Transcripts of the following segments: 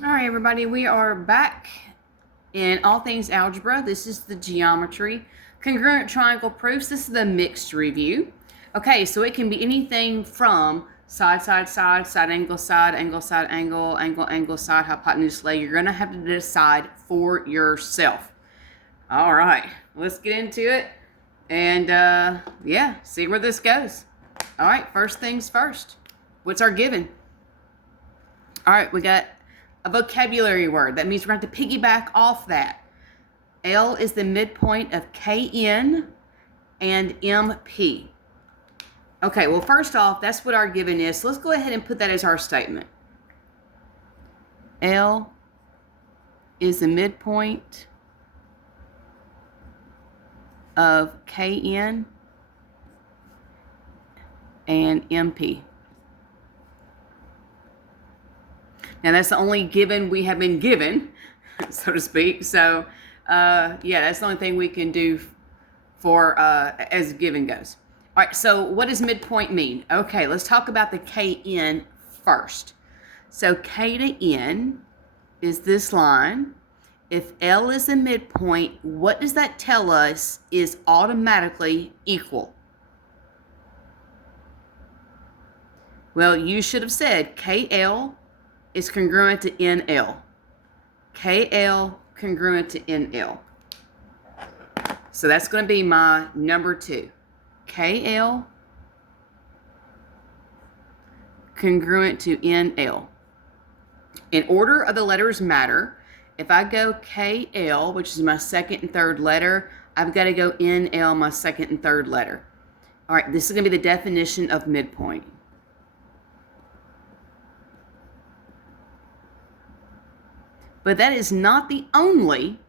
All right, everybody, we are back in all things algebra. This is the geometry. Congruent triangle proofs. This is the mixed review. Okay, so it can be anything from side, side, side, side, angle, side, angle, side, angle, angle, angle, side, hypotenuse, leg. You're going to have to decide for yourself. All right, let's get into it and yeah, see where this goes. All right, first things first. What's our given? All right, we got a vocabulary word. That means we're going to have to piggyback off that. L is the midpoint of KN and MP. Okay, well, first off, that's what our given is. So let's go ahead and put that as our statement. L is the midpoint of KN and MP. Now, that's the only given we have been given, so to speak. So, yeah, that's the only thing we can do for as given goes. All right, so what does midpoint mean? Okay, let's talk about the KN first. So K to N is this line. If L is the midpoint, what does that tell us is automatically equal? Well, you should have said KL is congruent to NL. KL congruent to NL. So that's going to be my number 2. KL congruent to NL. In order of the letters matter, if I go KL, which is my second and third letter, I've got to go NL, my second and third letter. All right, this is going to be the definition of midpoint. But that is not the only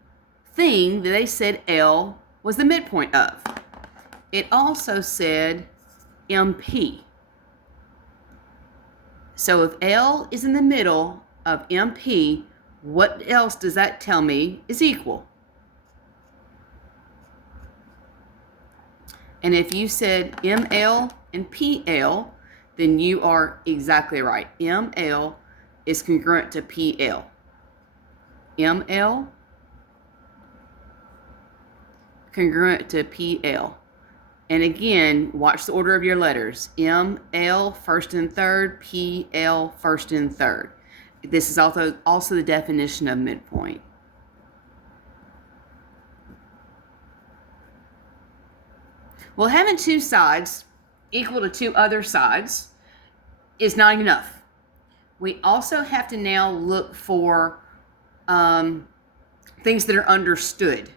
thing that they said L was the midpoint of. It also said MP. So if L is in the middle of MP, what else does that tell me is equal? And if you said ML and PL, then you are exactly right. ML is congruent to PL. ML congruent to PL. And again, watch the order of your letters. ML first and third, PL first and third. This is also the definition of midpoint. Well, having two sides equal to two other sides is not enough. We also have to now look for things that are understood.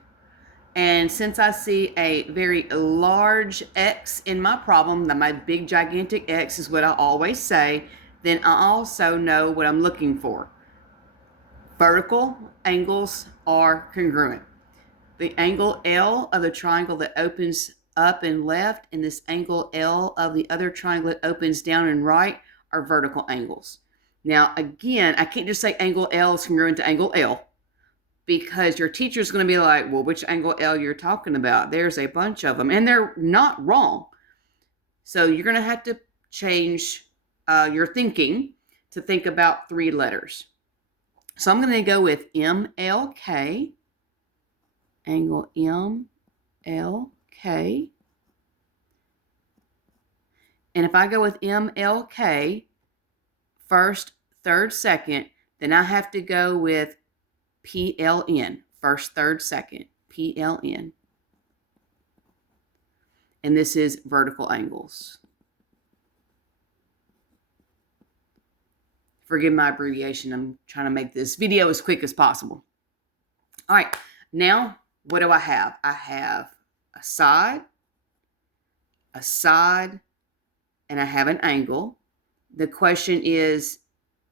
And since I see a very large X in my problem, that my big gigantic X is what I always say, then I also know what I'm looking for. Vertical angles are congruent. The angle L of the triangle that opens up and left and this angle L of the other triangle that opens down and right are vertical angles. Now, again, I can't just say angle L is congruent to angle L, because your teacher's going to be like, well, which angle L you're talking about? There's a bunch of them, and they're not wrong. So you're going to have to change your thinking to think about 3 letters. So I'm going to go with MLK, angle MLK. And if I go with MLK, first, third, second, then I have to go with PLN, first, third, second, PLN. And this is vertical angles. Forgive my abbreviation. I'm trying to make this video as quick as possible. All right, now what do I have? I have a side, and I have an angle. The question is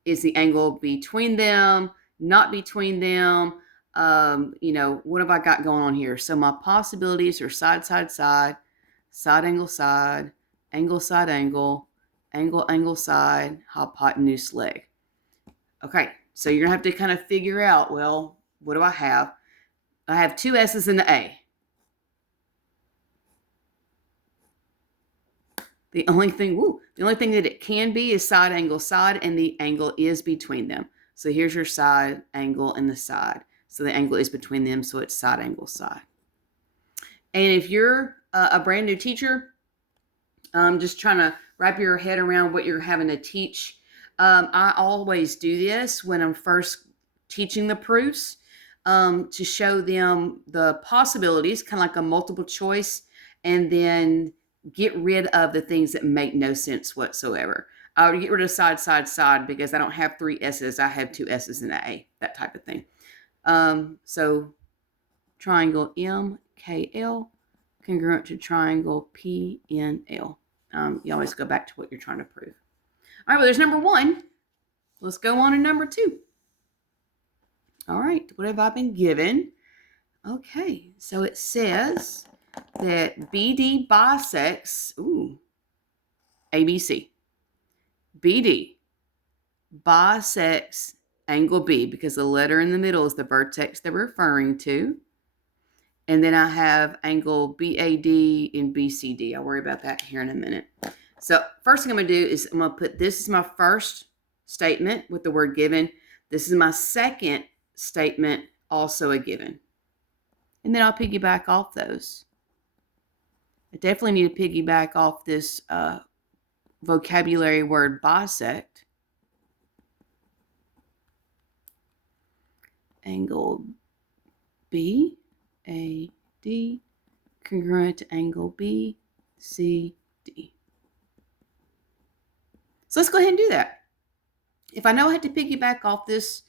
the angle between them, not between them? What have I got going on here? So my possibilities are side, side, side, side, angle, side, angle, side, angle, angle, angle, side, hypotenuse, leg. Okay, so you're going to have to kind of figure out, well, what do I have? I have 2 S's and the A. The only thing that it can be is side, angle, side, and the angle is between them. So here's your side angle and the side. So the angle is between them, so it's side angle side. And if you're a brand new teacher, just trying to wrap your head around what you're having to teach, I always do this when I'm first teaching the proofs, to show them the possibilities, kind of like a multiple choice, and then get rid of the things that make no sense whatsoever. I would get rid of side, side, side because I don't have 3 S's. I have 2 S's and an A, that type of thing. So triangle MKL congruent to triangle PNL. You always go back to what you're trying to prove. All right, well, there's number 1. Let's go on to number 2. All right, what have I been given? Okay, so it says that BD bisects, ABC. BD bisects angle B because the letter in the middle is the vertex they're referring to. And then I have angle BAD and BCD. I'll worry about that here in a minute. So first thing I'm going to do is I'm going to put, this is my first statement with the word given. This is my second statement, also a given. And then I'll piggyback off those. I definitely need to piggyback off this vocabulary word bisect. Angle BAD congruent to angle BCD. So let's go ahead and do that. If I know I have to piggyback off this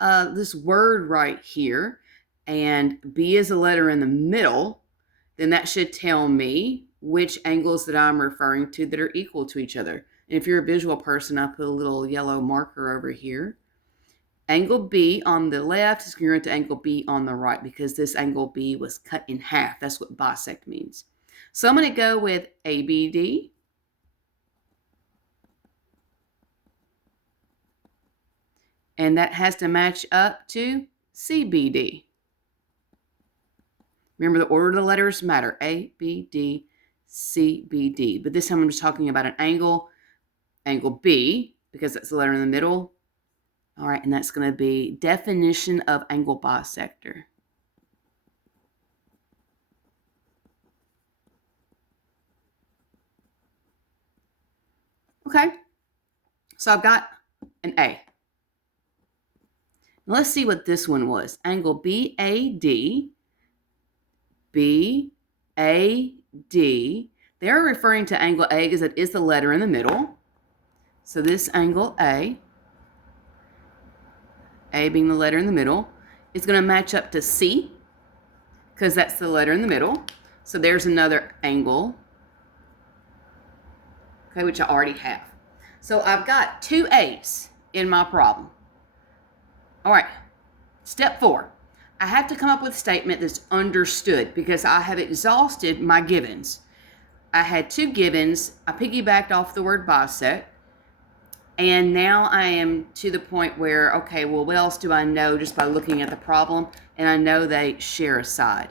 this word right here, and B is a letter in the middle, then that should tell me which angles that I'm referring to that are equal to each other. And if you're a visual person, I put a little yellow marker over here. Angle B on the left is congruent to angle B on the right because this angle B was cut in half. That's what bisect means. So I'm going to go with ABD. And that has to match up to CBD. Remember, the order of the letters matter. A, B, D, C, B, D. But this time I'm just talking about an angle, angle B, because that's the letter in the middle. All right, and that's going to be definition of angle bisector. Okay, so I've got an A. Now let's see what this one was. Angle BAD, BAD. They're referring to angle A because it is the letter in the middle. So this angle A being the letter in the middle, is going to match up to C because that's the letter in the middle. So there's another angle, okay, which I already have. So I've got 2 A's in my problem. All right, step 4. I have to come up with a statement that's understood because I have exhausted my givens. I had 2 givens. I piggybacked off the word bisect. And now I am to the point where, okay, well, what else do I know just by looking at the problem? And I know they share a side.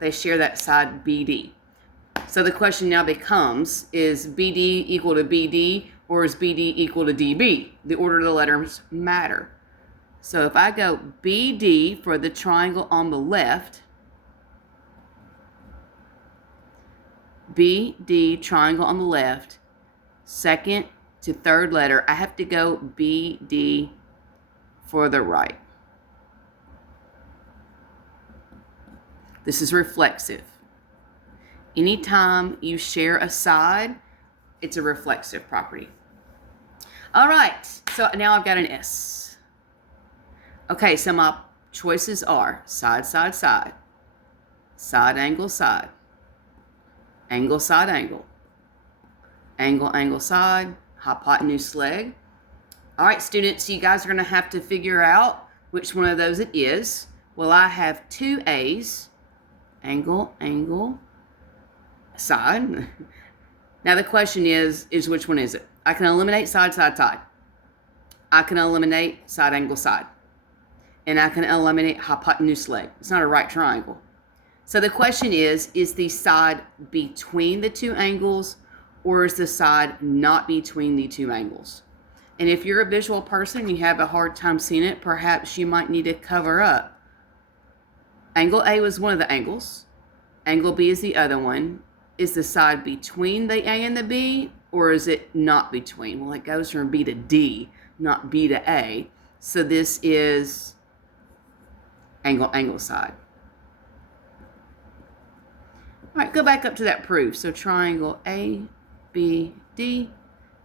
They share that side BD. So the question now becomes, is BD equal to BD or is BD equal to DB? The order of the letters matter. So if I go BD for the triangle on the left, BD triangle on the left, second to third letter, I have to go BD for the right. This is reflexive. Anytime you share a side, it's a reflexive property. All right, so now I've got an S. Okay, so my choices are side, side, side, side, angle, side, angle, side, angle, angle, angle, side, hypotenuse leg. All right, students, you guys are going to have to figure out which one of those it is. Well, I have 2 A's, angle, angle, side. Now the question is which one is it? I can eliminate side, side, side. I can eliminate side, angle, side. And I can eliminate hypotenuse leg. It's not a right triangle. So the question is the side between the 2 angles or is the side not between the 2 angles? And if you're a visual person and you have a hard time seeing it, perhaps you might need to cover up. Angle A was one of the angles. Angle B is the other one. Is the side between the A and the B, or is it not between? Well, it goes from B to D, not B to A. So this is angle side. All right, go back up to that proof. So triangle ABD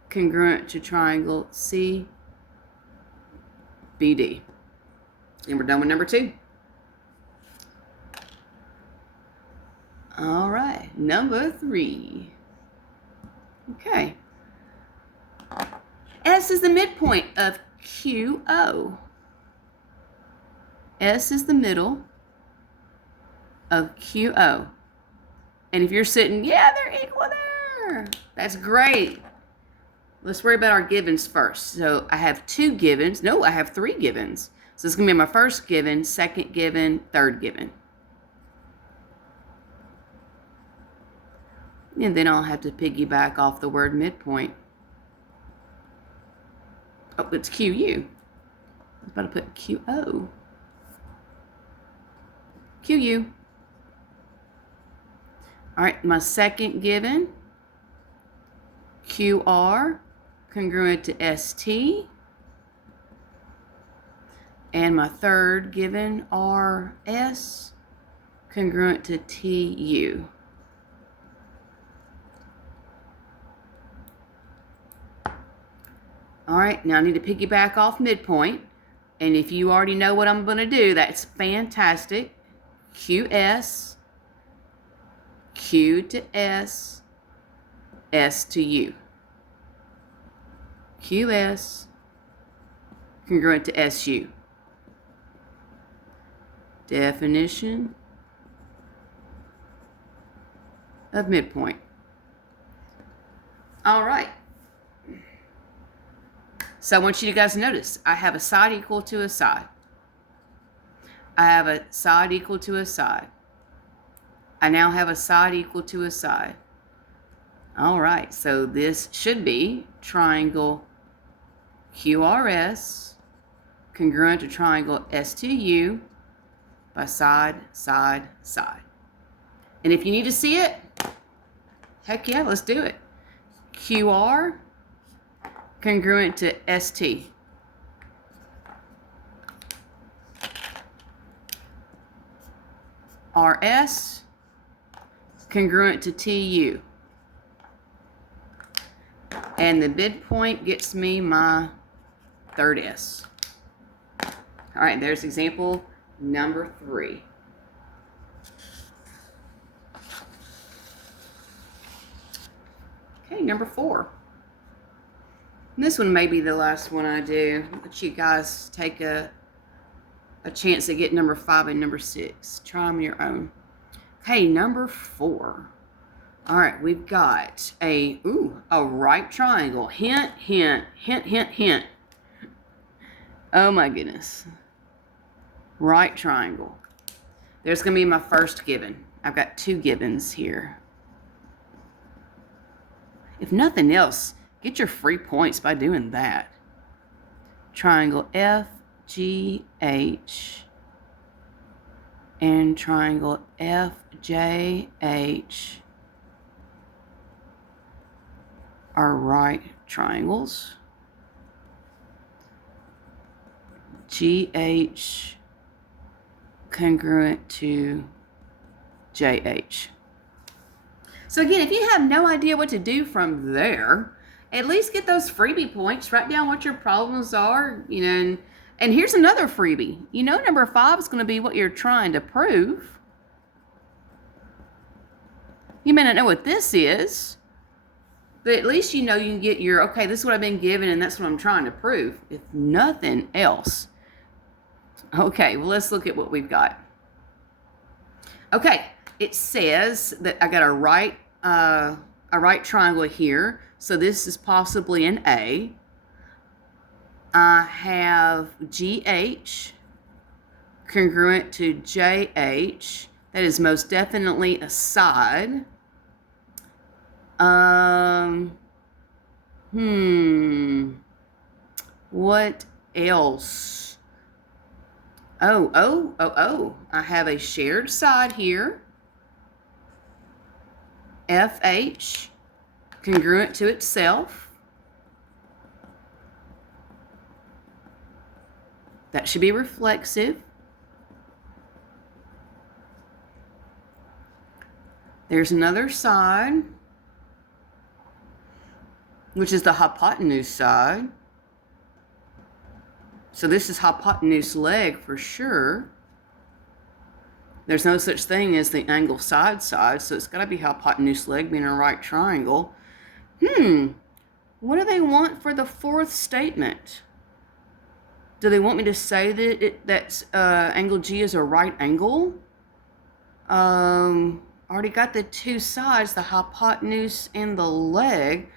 congruent to triangle CBD. And we're done with number 2. All right, number 3. Okay. S is the midpoint of QO. S is the middle of QO. And if you're sitting, yeah, they're equal there. That's great. Let's worry about our givens first. So I have 2 givens. No, I have 3 givens. So it's going to be my first given, second given, third given. And then I'll have to piggyback off the word midpoint. Oh, it's QU. I was about to put QO. QU. All right, my second given, QR, congruent to ST. And my third given, RS, congruent to TU. All right, now I need to piggyback off midpoint. And if you already know what I'm going to do, that's fantastic. QS, Q to S, S to U. QS, congruent to SU. Definition of midpoint. All right. So I want you guys to notice, I have a side equal to a side. I have a side equal to a side. I now have a side equal to a side. All right, so this should be triangle QRS congruent to triangle STU by side, side, side. And if you need to see it, heck yeah, let's do it. QR congruent to ST. RS congruent to TU. And the midpoint gets me my third S. All right, there's example number 3. Okay, number 4. And this one may be the last one I do. Let you guys take a chance to get number 5 and number 6. Try them your own. Okay, number 4. All right, we've got a right triangle. Hint, hint, hint, hint, hint. Oh my goodness. Right triangle. There's going to be my first given. I've got 2 givens here. If nothing else, get your free points by doing that. Triangle FGH and triangle FJH are right triangles. GH congruent to JH. So again, if you have no idea what to do from there, at least get those freebie points. Write down what your problems are, and here's another freebie. Number 5 is going to be what you're trying to prove. You may not know what this is, but at least you can get your, okay, this is what I've been given and that's what I'm trying to prove, if nothing else. Okay, well, let's look at what we've got. Okay, it says that I got a right triangle here. So this is possibly an A. I have GH congruent to JH. That is most definitely a side. What else? I have a shared side here. FH, congruent to itself. That should be reflexive. There's another side, which is the hypotenuse side. So this is hypotenuse leg for sure. There's no such thing as the angle side, so it's got to be hypotenuse leg being a right triangle. What do they want for the fourth statement? Do they want me to say that angle G is a right angle? Already got the two sides, the hypotenuse and the leg.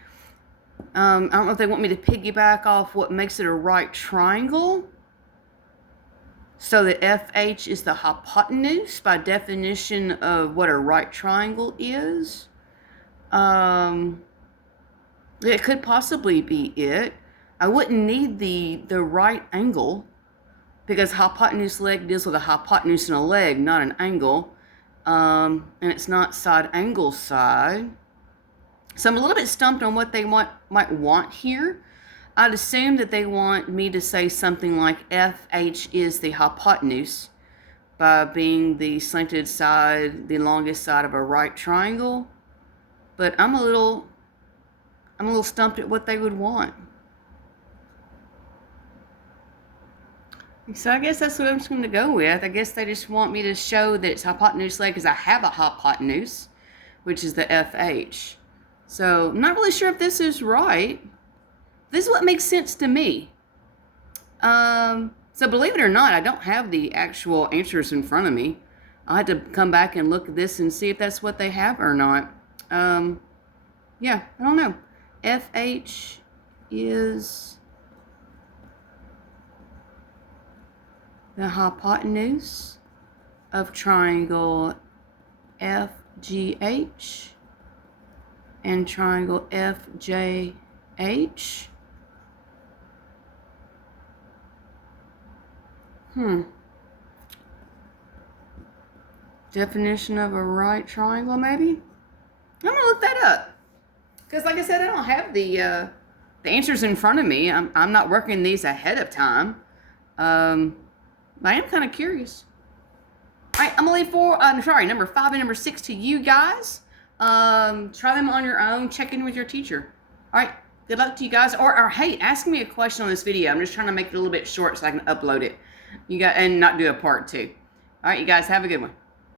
I don't know if they want me to piggyback off what makes it a right triangle. So the FH is the hypotenuse by definition of what a right triangle is. It could possibly be it. I wouldn't need the right angle because hypotenuse leg deals with a hypotenuse and a leg, not an angle. And it's not side angle side. So I'm a little bit stumped on what they might want here. I'd assume that they want me to say something like FH is the hypotenuse by being the slanted side, the longest side of a right triangle. But I'm a little stumped at what they would want. So I guess that's what I'm just going to go with. I guess they just want me to show that it's hypotenuse leg because I have a hypotenuse, which is the FH. So I'm not really sure if this is right. This is what makes sense to me. So believe it or not, I don't have the actual answers in front of me. I'll have to come back and look at this and see if that's what they have or not. Yeah, I don't know. FH is the hypotenuse of triangle FGH and triangle FJH. Definition of a right triangle, maybe? I'm gonna look that up. Because like I said, I don't have the answers in front of me. I'm not working these ahead of time. I am kind of curious. All right, I'm gonna leave number 5 and number 6 to you guys. Try them on your own. Check in with your teacher. All right, good luck to you guys. Or hey, ask me a question on this video. I'm just trying to make it a little bit short so I can upload it. And not do a part 2. All right, you guys have a good one.